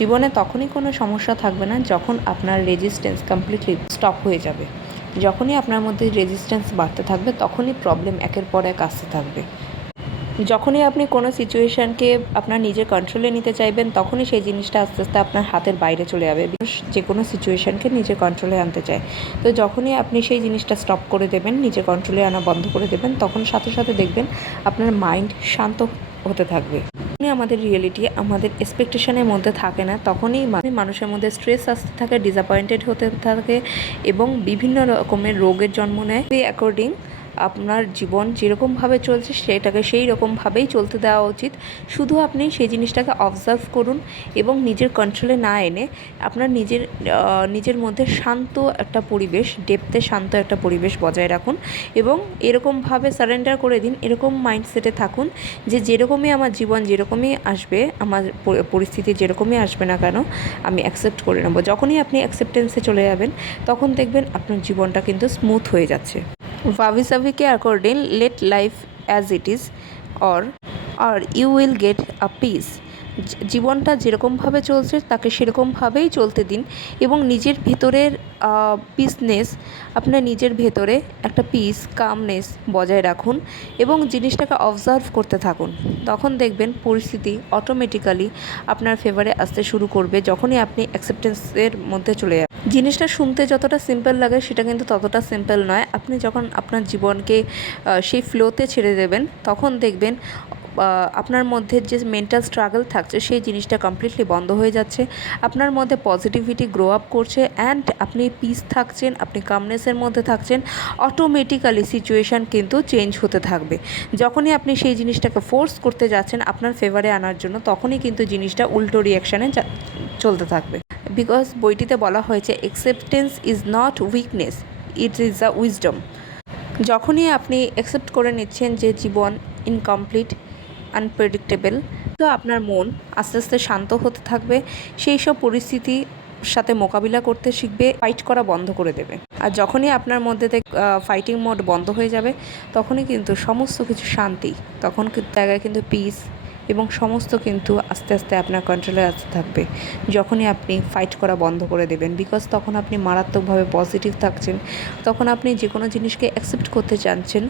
জীবনে তখনই কোনো সমস্যা থাকবে না যখন আপনার রেজিস্ট্যান্স কমপ্লিটলি স্টপ হয়ে যাবে। যখনই আপনার মধ্যে রেজিস্ট্যান্স বাড়তে থাকবে তখনই প্রবলেম একের পর এক আসতে থাকবে। যখনই আপনি কোনো সিচুয়েশানকে আপনার নিজের কন্ট্রোলে নিতে চাইবেন তখনই সেই জিনিসটা আস্তে আস্তে আপনার হাতের বাইরে চলে যাবে। যে কোনো সিচুয়েশানকে নিজের কন্ট্রোলে আনতে চায়, তো যখনই আপনি সেই জিনিসটা স্টপ করে দেবেন, নিজের কন্ট্রোলে আনা বন্ধ করে দেবেন, তখন সাথে সাথে দেখবেন আপনার মাইন্ড শান্ত হতে থাকবে। আমাদের রিয়েলিটি আমাদের এক্সপেকটেশনের মধ্যে থাকে না, তখনই মানুষের মধ্যে স্ট্রেস আসতে থাকে, ডিসঅ্যাপয়েন্টেড হতে থাকে এবং বিভিন্ন রকমের রোগের জন্ম নেয়। অ্যাকর্ডিং আপনার জীবন যেরকমভাবে চলছে সেটাকে সেই রকমভাবেই চলতে দেওয়া উচিত। শুধু আপনি সেই জিনিসটাকে অবজার্ভ করুন এবং নিজের কন্ট্রোলে না এনে আপনার নিজের মধ্যে শান্ত একটা পরিবেশ, ডেপথে শান্ত একটা পরিবেশ বজায় রাখুন এবং এরকমভাবে সারেন্ডার করে দিন, এরকম মাইন্ডসেটে থাকুন যে যেরকমই আমার জীবন যেরকমই আসবে, আমার পরিস্থিতি যেরকমই আসবে না কেন আমি অ্যাকসেপ্ট করে নেব। যখনই আপনি অ্যাকসেপ্টেন্সে চলে যাবেন তখন দেখবেন আপনার জীবনটা কিন্তু স্মুথ হয়ে যাচ্ছে। Vavi के according let life as it is or you will get a peace। জীবনটা যেরকমভাবে চলছে তাকে সেরকমভাবেই চলতে দিন এবং নিজের ভেতরের পিসনেস, আপনার নিজের ভেতরে একটা পিস কামনেস বজায় রাখুন এবং জিনিসটাকে অবজার্ভ করতে থাকুন। তখন দেখবেন পরিস্থিতি অটোমেটিক্যালি আপনার ফেভারে আসতে শুরু করবে যখনই আপনি অ্যাকসেপ্টেন্সের মধ্যে চলে যাবেন। জিনিসটা শুনতে যতটা সিম্পল লাগে সেটা কিন্তু ততটা সিম্পল নয়। আপনি যখন আপনার জীবনকে সেই ফ্লোতে ছেড়ে দেবেন তখন দেখবেন আপনার মধ্যে যে মেন্টাল স্ট্রাগল থাকছে সেই জিনিসটা কমপ্লিটলি বন্ধ হয়ে যাচ্ছে, আপনার মধ্যে পজিটিভিটি গ্রো আপ করছে অ্যান্ড আপনি পিস থাকছেন, আপনি কামনেসের মধ্যে থাকছেন। অটোমেটিক্যালি সিচুয়েশান কিন্তু চেঞ্জ হতে থাকবে। যখনই আপনি সেই জিনিসটাকে ফোর্স করতে যাচ্ছেন আপনার ফেভারে আনার জন্য তখনই কিন্তু জিনিসটা উল্টো রিয়াকশানে চলতে থাকবে। বিকজ বইটিতে বলা হয়েছে acceptance is not weakness, it is a wisdom. যখনই আপনি অ্যাকসেপ্ট করে নিচ্ছেন যে জীবন ইনকমপ্লিট, আনপ্রেডিক্টেবল, তো আপনার মন আস্তে আস্তে শান্ত হতে থাকবে, সেই সব পরিস্থিতির সাথে মোকাবিলা করতে শিখবে, ফাইট করা বন্ধ করে দেবে। আর যখনই আপনার মধ্যে ফাইটিং মোড বন্ধ হয়ে যাবে তখনই কিন্তু সমস্ত কিছু শান্তি, তখন জায়গায় কিন্তু পিস এবং সমস্ত কিন্তু আস্তে আস্তে আপনার কন্ট্রোলে আসতে থাকবে যখনই আপনি ফাইট করা বন্ধ করে দেবেন। বিকজ তখন আপনি মারাত্মকভাবে পজিটিভ থাকছেন, তখন আপনি যে কোনো জিনিসকে অ্যাকসেপ্ট করতে চাচ্ছেন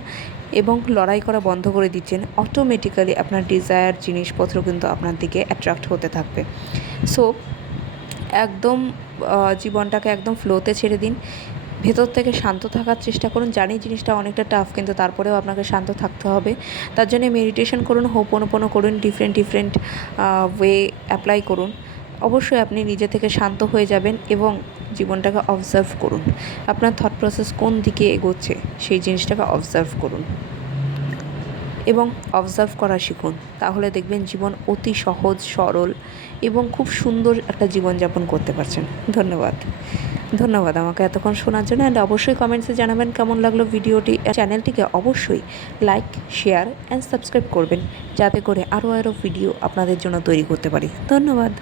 এবং লড়াই করা বন্ধ করে দিচ্ছেন। অটোমেটিক্যালি আপনার ডিজায়ার জিনিসপত্র কিন্তু আপনার দিকে অ্যাট্রাক্ট হতে থাকবে। সো একদম জীবনটাকে একদম ফ্লোতে ছেড়ে দিন, ভেতর থেকে শান্ত থাকার চেষ্টা করুন। জানি জিনিসটা অনেকটা টাফ, কিন্তু তারপরেও আপনাকে শান্ত থাকতে হবে। তার জন্য মেডিটেশন করুন, হোপোনোপোনো করুন, ডিফারেন্ট ওয়ে অ্যাপ্লাই করুন। অবশ্যই আপনি নিজে থেকে শান্ত হয়ে যাবেন এবং জীবনটাকে অবজার্ভ করুন। আপনার থট প্রসেস কোন দিকে এগোচ্ছে সেই জিনিসটাকে অবজার্ভ করুন এবং অবজার্ভ করা শিখুন। তাহলে দেখবেন জীবন অতি সহজ সরল এবং খুব সুন্দর একটা জীবনযাপন করতে পারছেন। ধন্যবাদ আমাকে এতক্ষণ শোনার জন্য। অ্যান্ড অবশ্যই কমেন্টসে জানাবেন কেমন লাগলো ভিডিওটি। চ্যানেলটিকে অবশ্যই লাইক, শেয়ার অ্যান্ড সাবস্ক্রাইব করবেন যাতে করে আরও ভিডিও আপনাদের জন্য তৈরি করতে পারি। ধন্যবাদ।